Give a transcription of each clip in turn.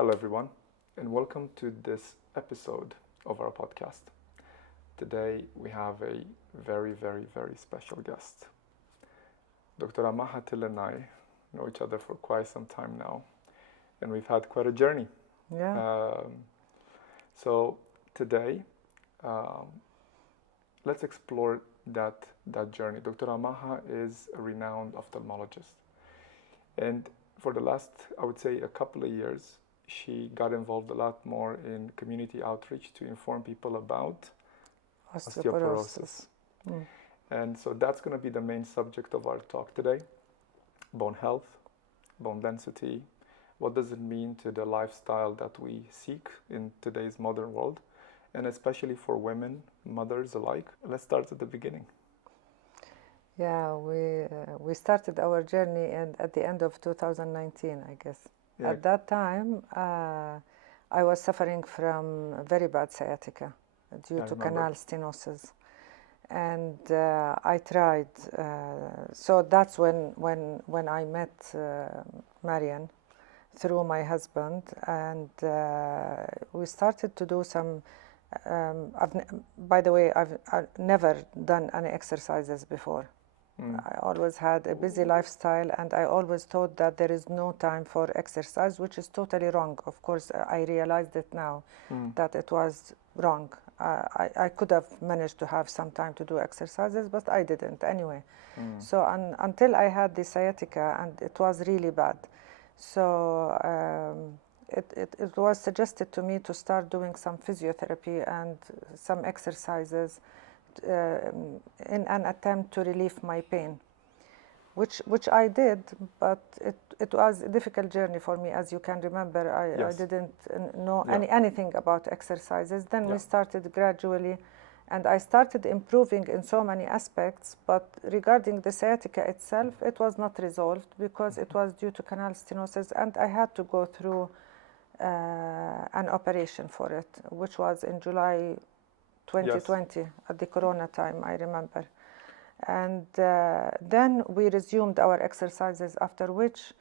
Hello, everyone, and welcome to this episode of our podcast. Today, we have a very, very, very special guest. Dr. Maha Till and I know each other for quite some time now, and we've had quite a journey. Yeah. So today, let's explore that journey. Dr. Maha is a renowned ophthalmologist, and for the last, I would say, a couple of years, she got involved a lot more in community outreach to inform people about osteoporosis. And so that's going to be the main subject of our talk today: bone health, bone density. What does it mean to the lifestyle that we seek in today's modern world, and especially for women, mothers alike? Let's start at the beginning. Yeah, we started our journey at the end of 2019, I guess. Yeah. At that time, I was suffering from very bad sciatica due to canal stenosis. And I tried. So that's when I met Marian through my husband. And we started to do some... by the way, I've never done any exercises before. I always had a busy lifestyle, and I always thought that there is no time for exercise, which is totally wrong. Of course, I realized it now that it was wrong. I could have managed to have some time to do exercises, but I didn't anyway. So until I had the sciatica, and it was really bad. So it was suggested to me to start doing some physiotherapy and some exercises in an attempt to relieve my pain, which I did, but it was a difficult journey for me. As you can remember, I didn't know anything about exercises. Then we started gradually, and I started improving in so many aspects, but regarding the sciatica itself, it was not resolved because it was due to canal stenosis, and I had to go through an operation for it, which was in July 2020, at the Corona time, I remember. And then we resumed our exercises, after which,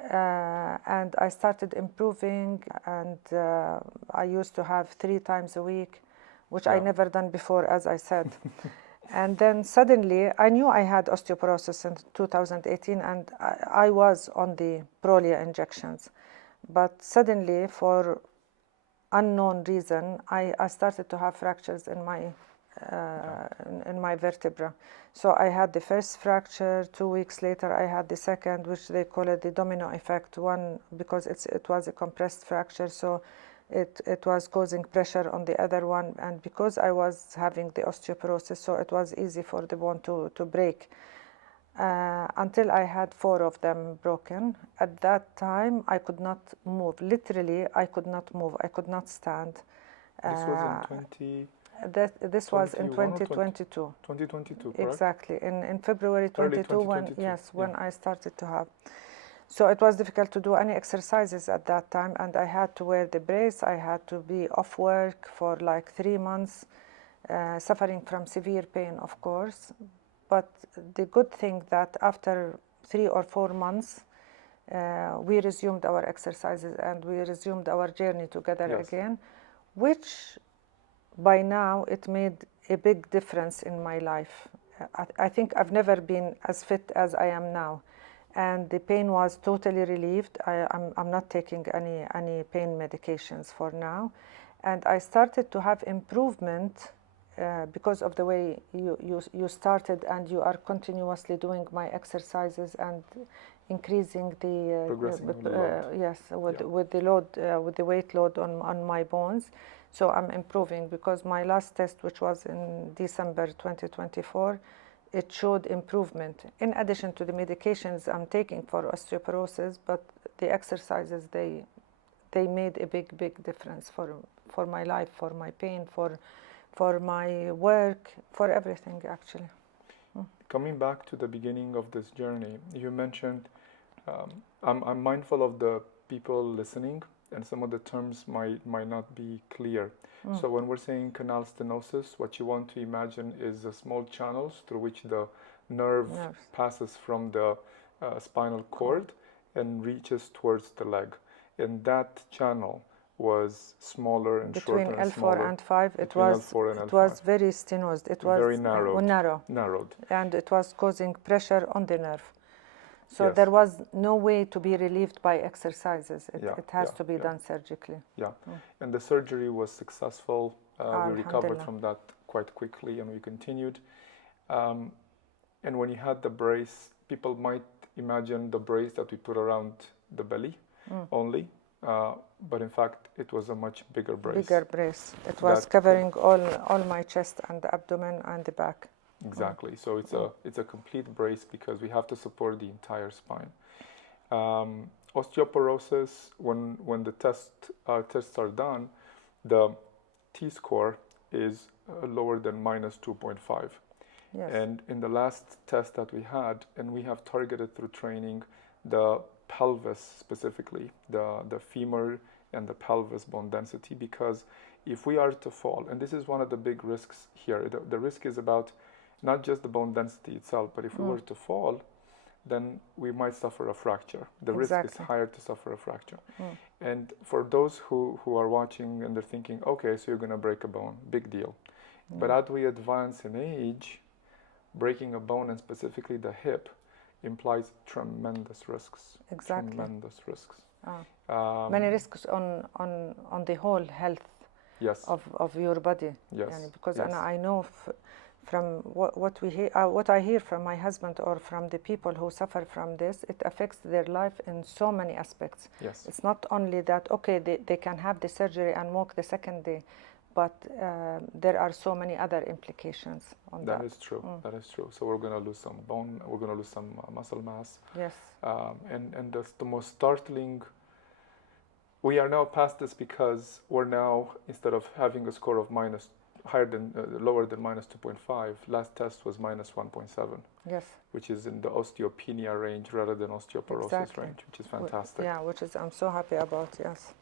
and I started improving, and I used to have 3 times a week, which I never done before, as I said. And then suddenly, I knew I had osteoporosis in 2018, and I was on the Prolia injections. But suddenly, for unknown reason, I started to have fractures in my vertebra. So I had the first fracture. 2 weeks later, I had the second, which they call it the domino effect. One, because it was a compressed fracture, so it was causing pressure on the other one. And because I was having the osteoporosis, so it was easy for the bone to break. Until I had 4 of them broken. At that time, I could not move. Literally, I could not move. I could not stand. This was in This was in 2022. 2022, correct? Exactly. In February 22, when I started to have. So it was difficult to do any exercises at that time, and I had to wear the brace. I had to be off work for like 3 months, suffering from severe pain, of course. But the good thing that after 3 or 4 months, we resumed our exercises and we resumed our journey together again, which by now it made a big difference in my life. I think I've never been as fit as I am now, and the pain was totally relieved. I'm not taking any pain medications for now, and I started to have improvement. Because of the way you started, and you are continuously doing my exercises and increasing the with the load, with the weight load on my bones. So I'm improving, because my last test, which was in December 2024, it showed improvement. In addition to the medications I'm taking for osteoporosis, but the exercises, they made a big difference for my life, for my pain, for my work, for everything, actually. Coming back to the beginning of this journey, you mentioned, I'm mindful of the people listening, and some of the terms might not be clear. So when we're saying canal stenosis, what you want to imagine is the small channels through which the nerve passes from the spinal cord and reaches towards the leg. and that channel was smaller and Between shorter and L4 smaller. and 5, it Between was L4 and it L5. was very stenosed. It was very narrowed, narrow, and it was causing pressure on the nerve. So Yes. there was no way to be relieved by exercises. It has to be done surgically. Yeah, and the surgery was successful. We recovered Alhamdulillah. from that quite quickly, and we continued. And when you had the brace, people might imagine the brace that we put around the belly only, but in fact, it was a much bigger brace. Bigger brace. It was covering all my chest and the abdomen and the back. Exactly. So it's a complete brace because we have to support the entire spine. Osteoporosis, when the tests are done, the T-score is lower than -2.5. Yes. And in the last test that we had, and we have targeted through training the pelvis specifically, the femur and the pelvis bone density, because if we are to fall, and this is one of the big risks here, the risk is about not just the bone density itself, but if we were to fall, then we might suffer a fracture. The risk is higher to suffer a fracture. And for those who are watching and they're thinking, okay, so you're going to break a bone, big deal. But as we advance in age, breaking a bone, and specifically the hip, implies tremendous risks. Exactly. Tremendous risks. Many risks on the whole health of your body. Yes. Because I know from what I hear from my husband or from the people who suffer from this, it affects their life in so many aspects. Yes. It's not only that, okay, they can have the surgery and walk the second day, but there are so many other implications on that. That is true. That is true. So we're going to lose some bone, we're going to lose some muscle mass. Yes. And that's the most startling. We are now past this because we're now, instead of having a score of lower than -2.5, last test was -1.7. Yes. Which is in the osteopenia range rather than osteoporosis range, which is fantastic. Yeah, I'm so happy about, yes.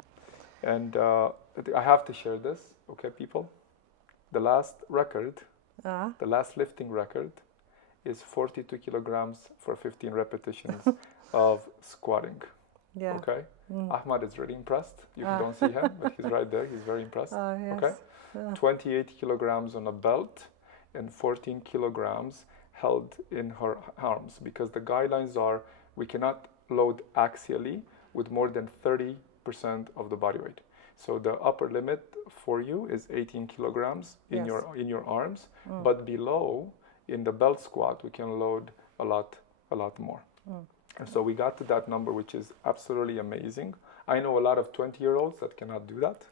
And I have to share this, okay, people? The last record, the last lifting record, is 42 kilograms for 15 repetitions of squatting. Yeah. Okay? Ahmad is really impressed. You don't see him, but he's right there. He's very impressed. Yes. Okay? 28 kilograms on a belt and 14 kilograms held in her arms, because the guidelines are we cannot load axially with more than 30% of the body weight. So the upper limit for you is 18 kilograms in your arms, but below in the belt squat we can load a lot more. And so we got to that number, which is absolutely amazing. I know a lot of 20-year-olds that cannot do that.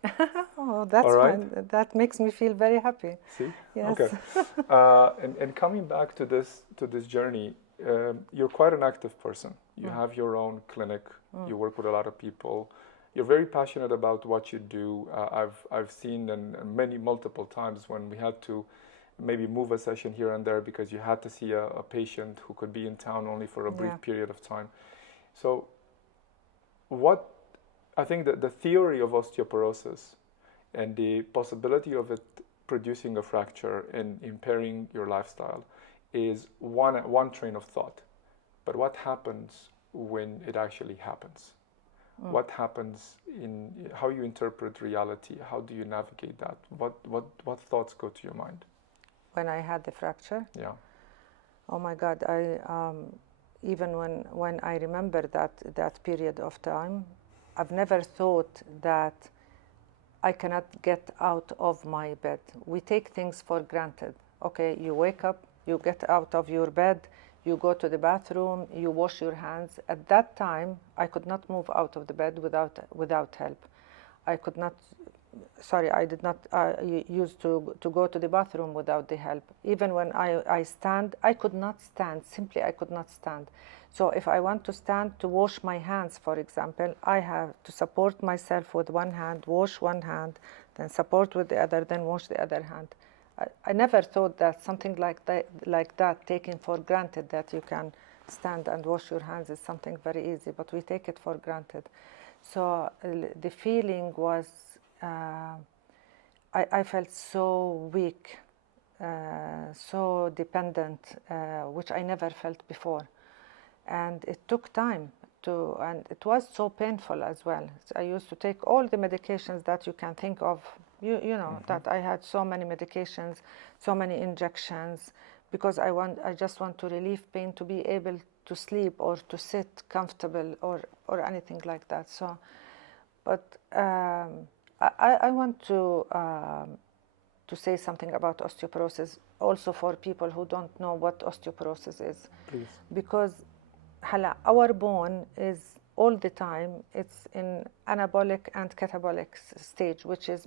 Oh, that's fine. That makes me feel very happy. See? Yes. Okay. And coming back to this journey, you're quite an active person. You have your own clinic. You work with a lot of people. You're very passionate about what you do. I've seen multiple times when we had to maybe move a session here and there because you had to see a patient who could be in town only for a brief period of time. So I think that the theory of osteoporosis and the possibility of it producing a fracture and impairing your lifestyle is one train of thought. But what happens when it actually happens? What happens in how you interpret reality? How do you navigate that? What thoughts go to your mind? When I had the fracture? Yeah. Oh my God, even when I remember that period of time, I've never thought that I cannot get out of my bed. We take things for granted. Okay, you wake up, you get out of your bed, you go to the bathroom, you wash your hands. At that time, I could not move out of the bed without help. I did not use to go to the bathroom without the help. Even when I stand, I could not stand. Simply, I could not stand. So if I want to stand to wash my hands, for example, I have to support myself with one hand, wash one hand, then support with the other, then wash the other hand. I never thought that something like that, taken for granted, that you can stand and wash your hands, is something very easy, but we take it for granted. So the feeling was, I felt so weak, so dependent, which I never felt before. And it took time. and it was so painful as well. I used to take all the medications that you can think of. You know that I had so many medications, so many injections, because I just want to relieve pain, to be able to sleep or to sit comfortable or anything like that. So, but I want to say something about osteoporosis also for people who don't know what osteoporosis is. Please. Because our bone is all the time, it's in anabolic and catabolic stage, which is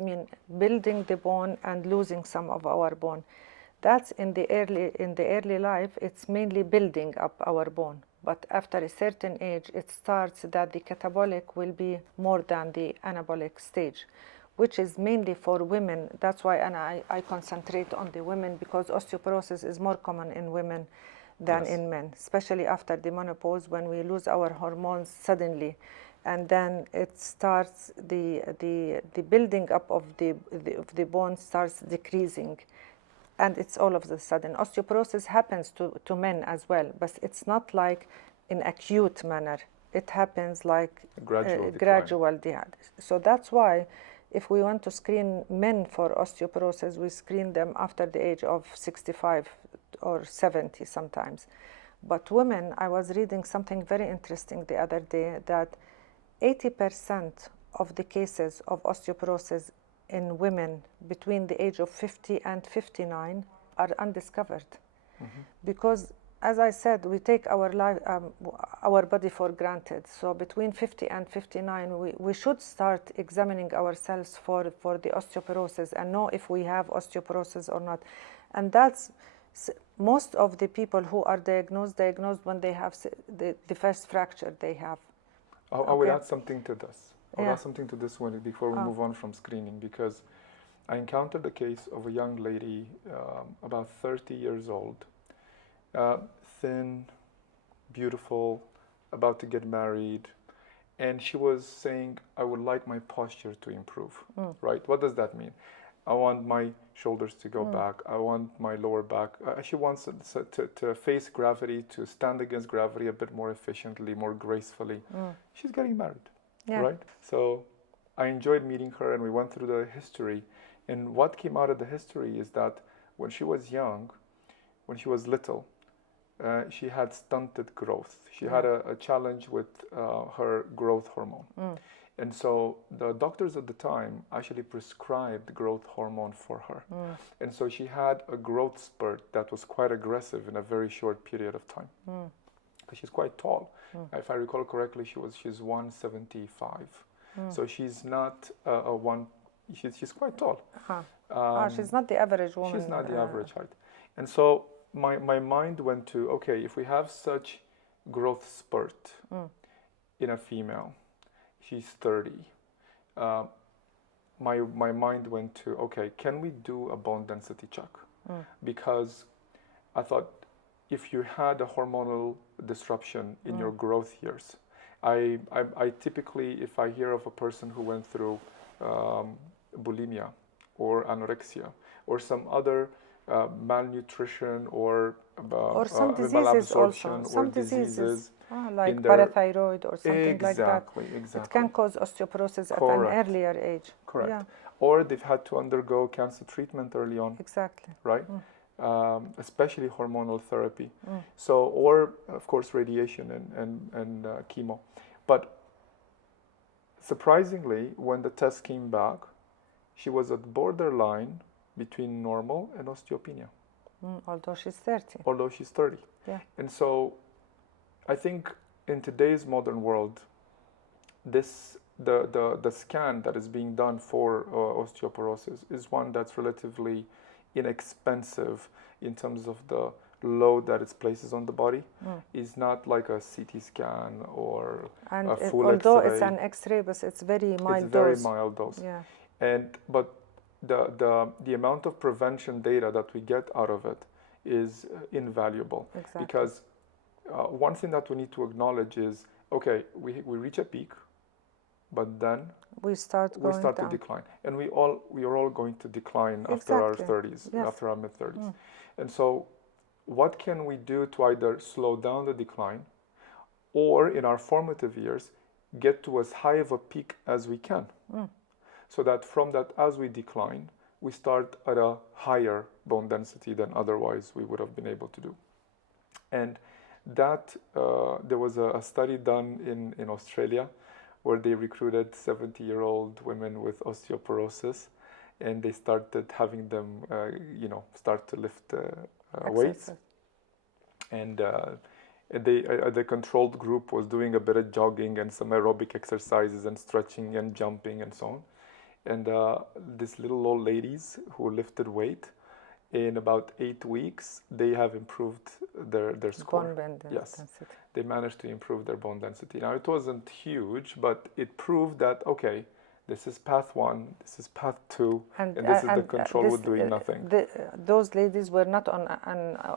building the bone and losing some of our bone. That's in the early life, it's mainly building up our bone. But after a certain age, it starts that the catabolic will be more than the anabolic stage, which is mainly for women. That's why I concentrate on the women, because osteoporosis is more common in women than in men, especially after the menopause, when we lose our hormones suddenly, and then it starts the building up of the bone starts decreasing, and it's all of a sudden. Osteoporosis happens to men as well, but it's not like in acute manner. It happens like gradual. So that's why if we want to screen men for osteoporosis, we screen them after the age of 65 or 70 sometimes. But women, I was reading something very interesting the other day, that 80% of the cases of osteoporosis in women between the age of 50 and 59 are undiscovered. Because, as I said, we take our body for granted. So between 50 and 59, we should start examining ourselves for the osteoporosis and know if we have osteoporosis or not. And that's most of the people who are diagnosed when they have the first fracture they have. I will add something to this. I'll add something to this one before we move on from screening, because I encountered a case of a young lady, about 30 years old, thin, beautiful, about to get married, and she was saying, I would like my posture to improve, right? What does that mean? I want my shoulders to go back. I want my lower back. She wants to face gravity, to stand against gravity a bit more efficiently, more gracefully. She's getting married, right? So I enjoyed meeting her, and we went through the history. And what came out of the history is that when she was young, when she was little, she had stunted growth. She had a challenge with her growth hormone. And so the doctors at the time actually prescribed growth hormone for her. And so she had a growth spurt that was quite aggressive in a very short period of time. Because she's quite tall. If I recall correctly, she's 175. So she's not she's quite tall. She's not the average woman. She's not the average height. And so my mind went to, okay, if we have such growth spurt in a female, she's 30. My mind went to, okay, can we do a bone density check? Because I thought, if you had a hormonal disruption in your growth years, I typically, if I hear of a person who went through bulimia or anorexia or some other malnutrition or some diseases malabsorption also. Some or diseases like parathyroid or something like that. Exactly. It can cause osteoporosis at an earlier age. Correct. Yeah. Or they've had to undergo cancer treatment early on. Exactly. Right? Especially hormonal therapy. So, or of course radiation and chemo. But surprisingly, when the test came back, she was at borderline between normal and osteopenia. Although she's 30. Although she's 30. Yeah. And so I think in today's modern world, the scan that is being done for osteoporosis is one that's relatively inexpensive in terms of the load that it places on the body. Is not like a CT scan or a full although X-ray. it's an X-ray, but it's very mild it's dose. very mild dose. Yeah. But the amount of prevention data that we get out of it is invaluable. Exactly. Because one thing that we need to acknowledge is, okay, we reach a peak, but then we start to decline, and we are all going to decline after our 30s, after our mid-30s. And so what can we do to either slow down the decline or in our formative years, get to as high of a peak as we can. So that from that, as we decline, we start at a higher bone density than otherwise we would have been able to do. And that, there was a study done in Australia where they recruited 70-year-old women with osteoporosis, and they started having them, start to lift weights. And the controlled group was doing a bit of jogging and some aerobic exercises and stretching and jumping and so on. And these little old ladies who lifted weight, in about 8 weeks, they have improved their score. Bone density. They managed to improve their bone density. Now, it wasn't huge, but it proved that, okay, this is path 1, this is path 2, and this is the control with doing nothing. Those ladies were not on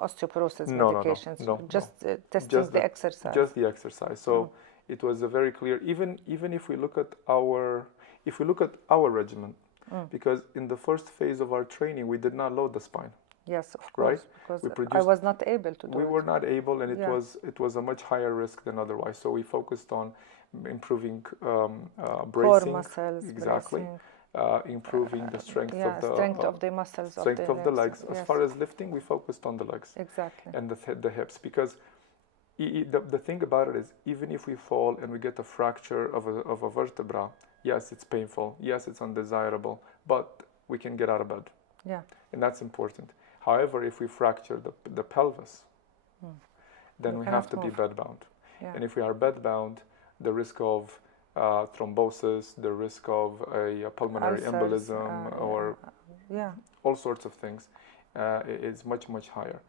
osteoporosis medications, just testing the exercise. Just the exercise. So it was a very clear, even if we look at our regimen, because in the first phase of our training, we did not load the spine. Yes, of course, right? Because I was not able to do it. We were not able, and it was a much higher risk than otherwise. So we focused on improving bracing, core muscles, exactly, improving the strength of the muscles, strength of the legs. As far as lifting, we focused on the legs, exactly, and the hips, because the thing about it is, even if we fall and we get a fracture of a vertebra, yes, it's painful, yes, it's undesirable, but we can get out of bed. Yeah, and that's important. However, if we fracture the pelvis, then we have to be bedbound. Yeah. And if we are bedbound, the risk of thrombosis, the risk of a pulmonary embolism, or all sorts of things, is much, much higher.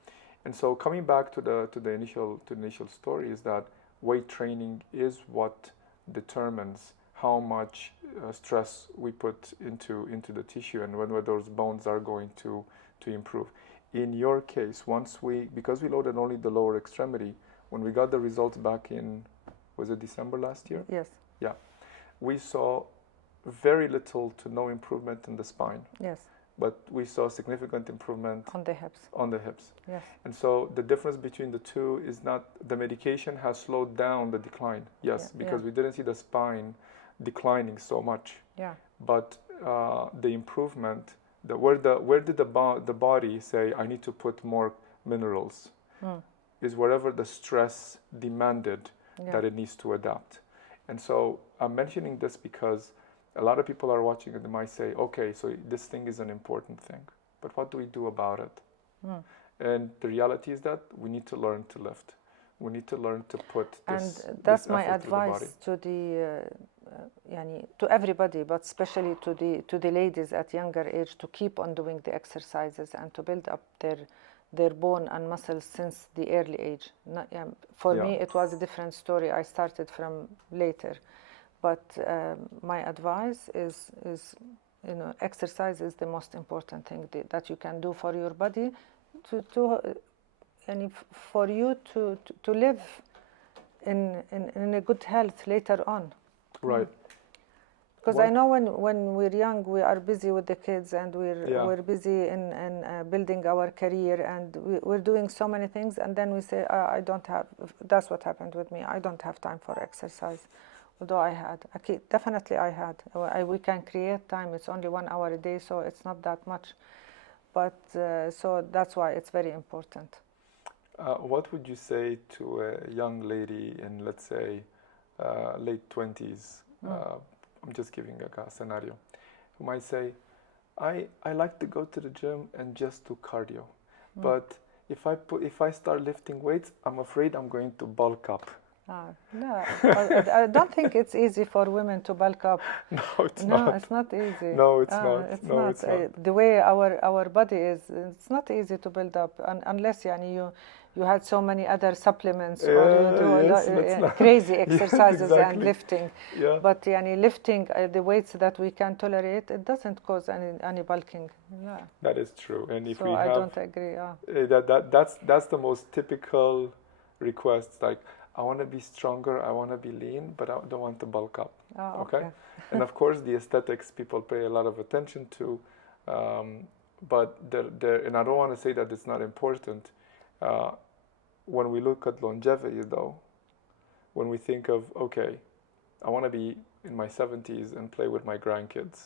And so, coming back to the initial story, is that weight training is what determines how much stress we put into the tissue and whether those bones are going to improve. In your case, because we loaded only the lower extremity, when we got the results back in, was it December last year? Yes. Yeah. We saw very little to no improvement in the spine. Yes. But we saw significant improvement on the hips. On the hips. Yes. And so the difference between the two is not the medication has slowed down the decline. Yes, because we didn't see the spine declining so much. Yeah. But the improvement, where did the body say, I need to put more minerals? Is wherever the stress demanded that it needs to adapt. And so I'm mentioning this because a lot of people are watching and they might say, okay, so this thing is an important thing, but what do we do about it? And the reality is that we need to learn to lift. We need to learn to put this. And that's this my effort advice to to everybody, but especially to the ladies at younger age, to keep on doing the exercises and to build up their bone and muscles since the early age. For me, it was a different story. I started from later, but my advice is exercise is the most important thing that you can do for your body, and for you to live in a good health later on. Right. Because I know when we're young, we are busy with the kids, and we're busy in building our career, and we're doing so many things, and then we say, I don't have. That's what happened with me. I don't have time for exercise, although I had. Definitely I had. We can create time. It's only 1 hour a day, so it's not that much. But so that's why it's very important. What would you say to a young lady in, let's say, late 20s? I'm just giving a scenario, who might say, I like to go to the gym and just do cardio, but if I start lifting weights, I'm afraid I'm going to bulk up. No, I don't think it's easy for women to bulk up. No, it's not. No, it's not easy. No, it's not. It's no, not. It's not. The way our body is, it's not easy to build up, unless you had so many other supplements, or you do crazy exercises and lifting. Yeah. But lifting the weights that we can tolerate, it doesn't cause any bulking. Yeah. That is true. And if so we I have, don't agree. That's the most typical request. Like, I want to be stronger, I want to be lean, but I don't want to bulk up. Oh, okay. And of course, the aesthetics people pay a lot of attention to, but and I don't want to say that it's not important. When we look at longevity, though, when we think of, okay, I want to be in my 70s and play with my grandkids.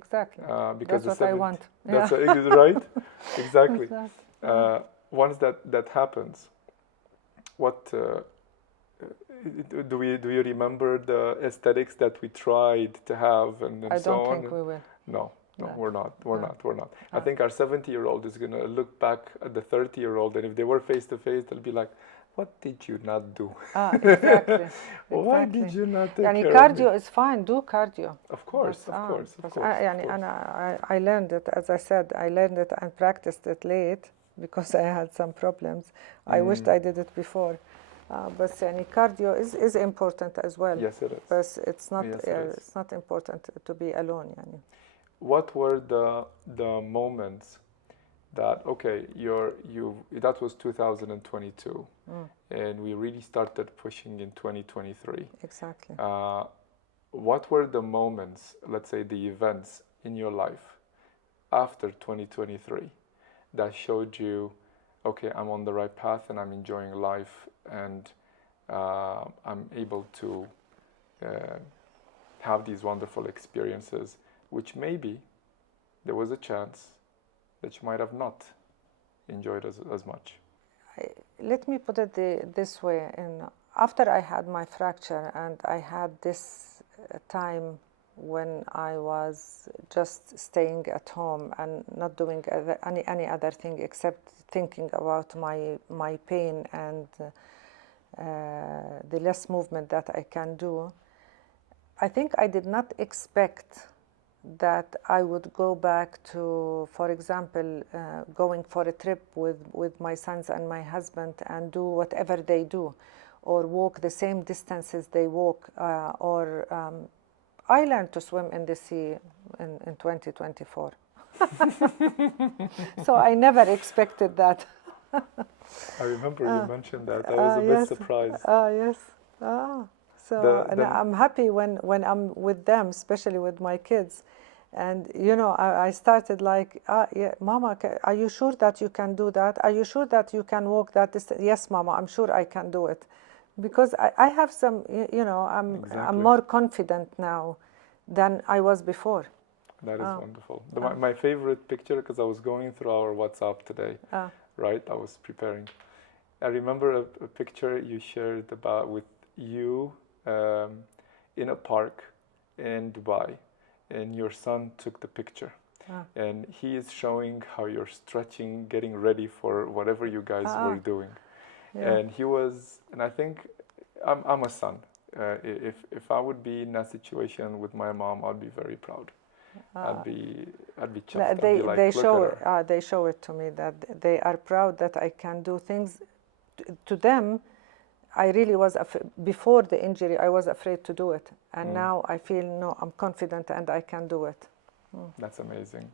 Exactly. Because that's what I want. That's Yeah. right. Exactly. Exactly. Once that happens, what do you remember the aesthetics that we tried to have and I so don't on? think we will. No, No. we're not. We're not. I No. think our 70-year-old is gonna look back at the 30-year-old, and if they were face to face, they'll be like, "What did you not do? Exactly. Why did you not take يعني care of me?" cardio is fine. Do cardio. Of course, بس, of course, of بس course. يعني I learned it, as I said, I learned it and practiced it late because I had some problems. I wished I did it before. بس يعني cardio is important as well. Yes, it is. But it's not Yes, it is. it's not important to be alone يعني. What were the moments that, okay, that was 2022, and we really started pushing in 2023. Exactly. What were the moments, let's say the events in your life after 2023 that showed you, okay, I'm on the right path and I'm enjoying life and I'm able to have these wonderful experiences, which maybe there was a chance that you might have not enjoyed as much? Let me put it this way. After I had my fracture and I had this time when I was just staying at home and not doing any other thing except thinking about my pain and the less movement that I can do, I think I did not expect that I would go back to, for example, going for a trip with my sons and my husband and do whatever they do, or walk the same distances they walk, or I learned to swim in the sea in 2024. So I never expected that. I remember you mentioned that. I was a bit surprised. Yes. So I'm happy when I'm with them, especially with my kids. And, you know, I started like, yeah, Mama, are you sure that you can do that? Are you sure that you can walk that distance? Yes, Mama, I'm sure I can do it. Because I have some, you know, I'm more confident now than I was before. That is wonderful. My favorite picture, because I was going through our WhatsApp today, right? I was preparing. I remember a picture you shared with you in a park in Dubai, and your son took the picture. And he is showing how you're stretching, getting ready for whatever you guys were doing. Yeah. And he was, and I think I'm a son. If I would be in that situation with my mom, I'd be very proud. I'd be chuffed. They show it to me that they are proud that I can do things. To them, I really was before the injury. I was afraid to do it, and now I feel no, I'm confident and I can do it. That's amazing.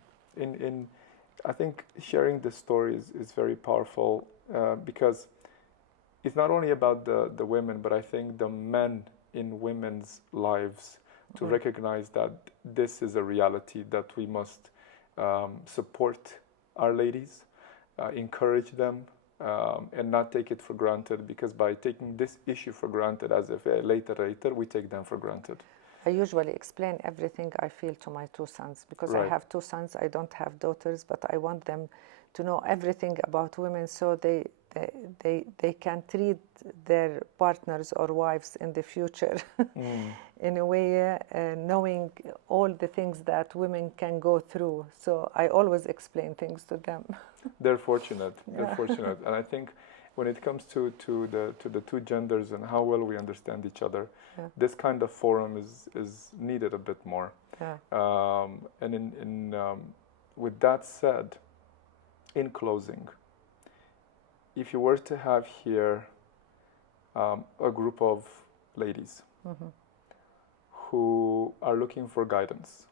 I think sharing the stories is very powerful because it's not only about the women, but I think the men in women's lives to recognize that this is a reality, that we must support our ladies, encourage them, and not take it for granted, because by taking this issue for granted as if later, we take them for granted. I usually explain everything I feel to my two sons, because I have two sons, I don't have daughters, but I want them to know everything about women so they can treat their partners or wives in the future in a way knowing all the things that women can go through. So I always explain things to them. They're fortunate. They're fortunate. And I think when it comes to the two genders and how well we understand each other, this kind of forum is needed a bit more. And with that said, in closing, if you were to have here a group of ladies who are looking for guidance,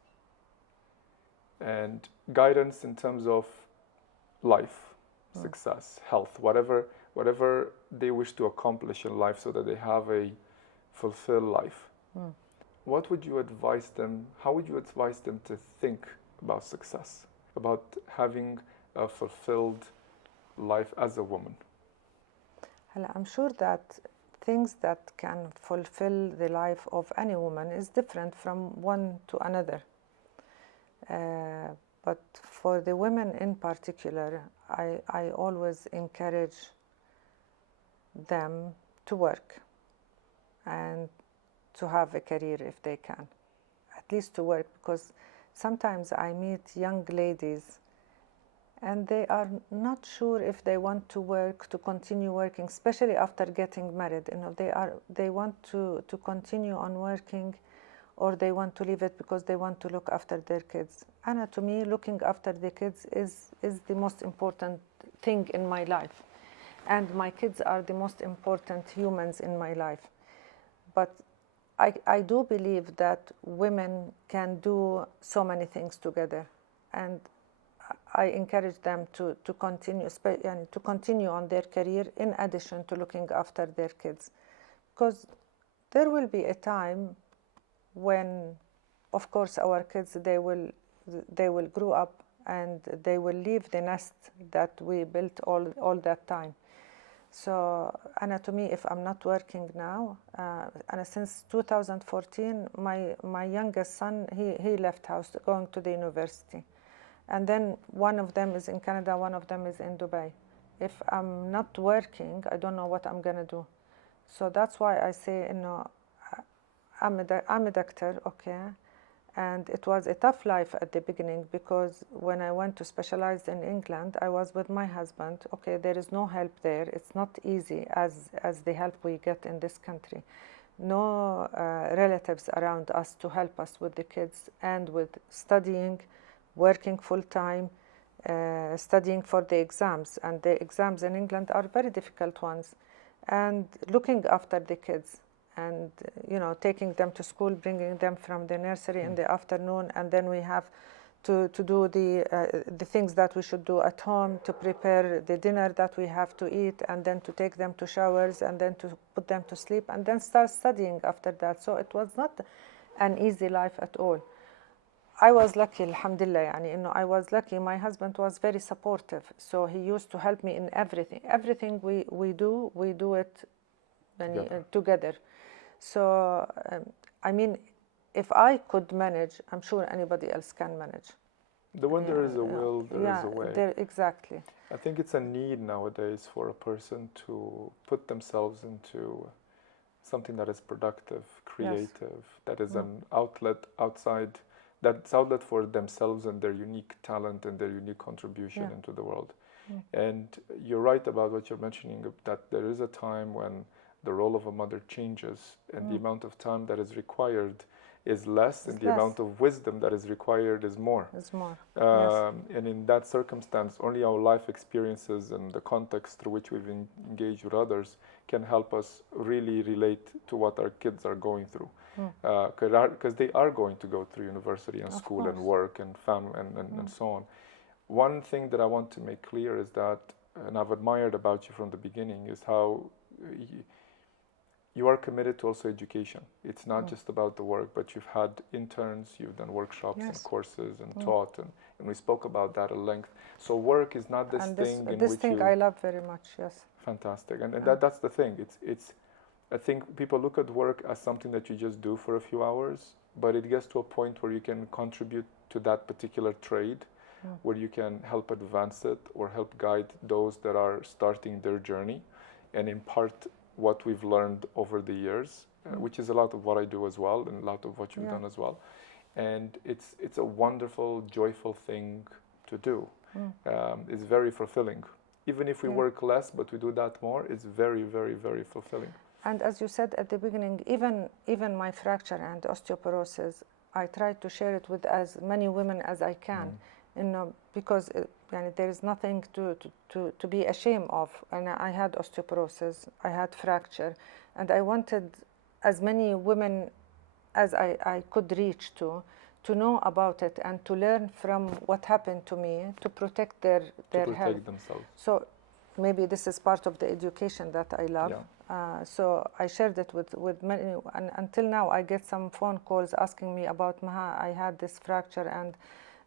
and guidance in terms of life, success, health, whatever they wish to accomplish in life so that they have a fulfilled life, what would you advise them? How would you advise them to think about success, about having a fulfilled life as a woman? I'm sure that things that can fulfill the life of any woman is different from one to another. But for the women in particular, I always encourage them to work and to have a career if they can, at least to work, because sometimes I meet young ladies and they are not sure if they want to work, to continue working, especially after getting married. You know, they want to continue on working, or they want to leave it because they want to look after their kids. And to me, looking after the kids is the most important thing in my life. And my kids are the most important humans in my life. But I do believe that women can do so many things together. And I encourage them to continue on their career in addition to looking after their kids. Because there will be a time when, of course, our kids, they will grow up and they will leave the nest that we built all that time. So, Anna, to me, if I'm not working now, and since 2014, my youngest son, he left house going to the university. And then one of them is in Canada, one of them is in Dubai. If I'm not working, I don't know what I'm going to do. So that's why I say, you know, I'm a doctor, okay, and it was a tough life at the beginning, because when I went to specialize in England, I was with my husband. Okay, there is no help there. It's not easy as the help we get in this country. No relatives around us to help us with the kids and with studying, working full-time, studying for the exams. And the exams in England are very difficult ones. And looking after the kids. And you know, taking them to school, bringing them from the nursery in the afternoon, and then we have to do the things that we should do at home, to prepare the dinner that we have to eat, and then to take them to showers, and then to put them to sleep, and then start studying after that. So it was not an easy life at all. I was lucky, alhamdulillah, you know, I was lucky. My husband was very supportive, so he used to help me in everything. Everything we do it together. So, I mean, if I could manage, I'm sure anybody else can manage. When there is a will, there is a way. Exactly. I think it's a need nowadays for a person to put themselves into something that is productive, creative, that is an outlet outside, that's outlet for themselves and their unique talent and their unique contribution into the world. And you're right about what you're mentioning, that there is a time when the role of a mother changes, and the amount of time that is required is less, and the amount of wisdom that is required is more. And in that circumstance, only our life experiences and the context through which we've engaged with others can help us really relate to what our kids are going through. Because they are going to go through university and school and work and family and so on. One thing that I want to make clear is that, and I've admired about you from the beginning, is how you are committed to also education. It's not just about the work, but you've had interns, you've done workshops and courses and taught, and we spoke about that at length. So work is not this thing in which you... I love very much, yes. Fantastic, and that's the thing. It's I think people look at work as something that you just do for a few hours, but it gets to a point where you can contribute to that particular trade, where you can help advance it or help guide those that are starting their journey and impart what we've learned over the years, which is a lot of what I do as well, and a lot of what you've done as well. And it's a wonderful, joyful thing to do. It's very fulfilling. Even if we work less, but we do that more, it's very, very, very fulfilling. And as you said at the beginning, even my fracture and osteoporosis, I try to share it with as many women as I can, you know, because there is nothing to be ashamed of. And I had osteoporosis, I had fracture, and I wanted as many women as I could reach to know about it and to learn from what happened to me, to protect their health. Themselves. So maybe this is part of the education that I love. So I shared it with many, and until now I get some phone calls asking me about, Maha, I had this fracture and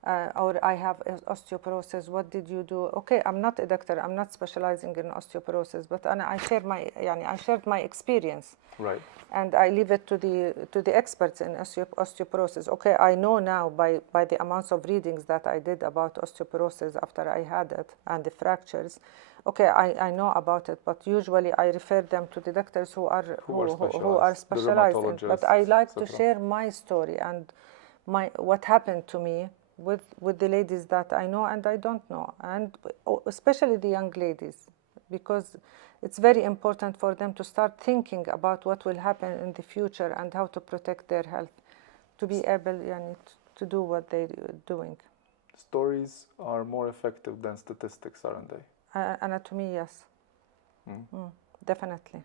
or I have osteoporosis. What did you do? Okay, I'm not a doctor. I'm not specializing in osteoporosis, but I shared my experience. Right. And I leave it to the experts in osteoporosis. Okay, I know now by the amounts of readings that I did about osteoporosis after I had it and the fractures. Okay, I know about it, but usually I refer them to the doctors who are specialized in. But I like to share my story and what happened to me with the ladies that I know and I don't know, and especially the young ladies, because it's very important for them to start thinking about what will happen in the future and how to protect their health, to be able to do what they're doing. Stories are more effective than statistics, aren't they? Anatomy, yes. Definitely.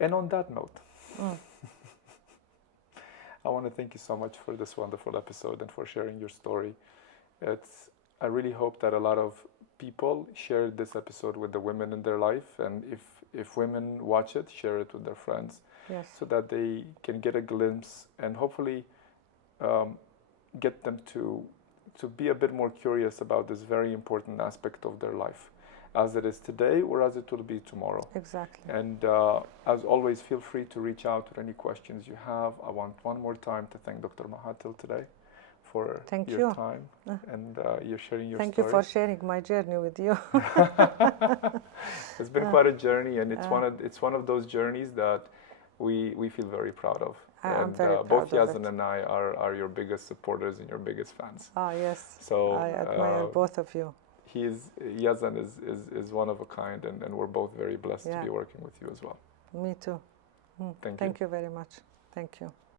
And on that note, I want to thank you so much for this wonderful episode and for sharing your story. I really hope that a lot of people share this episode with the women in their life, and if women watch it, share it with their friends, yes, so that they can get a glimpse and hopefully get them to be a bit more curious about this very important aspect of their life, as it is today or as it will be tomorrow. Exactly. And as always, feel free to reach out with any questions you have. I want one more time to thank Dr. Maha Till today for your time and you're sharing your story. Thank you for sharing my journey with you. It's been quite a journey, and it's one of those journeys that we feel very proud of. I'm very proud both of Yazan and I are your biggest supporters and your biggest fans. Ah, yes. So I admire both of you. Yazan is one of a kind, and we're both very blessed to be working with you as well. Me too. Thank you. Thank you very much. Thank you.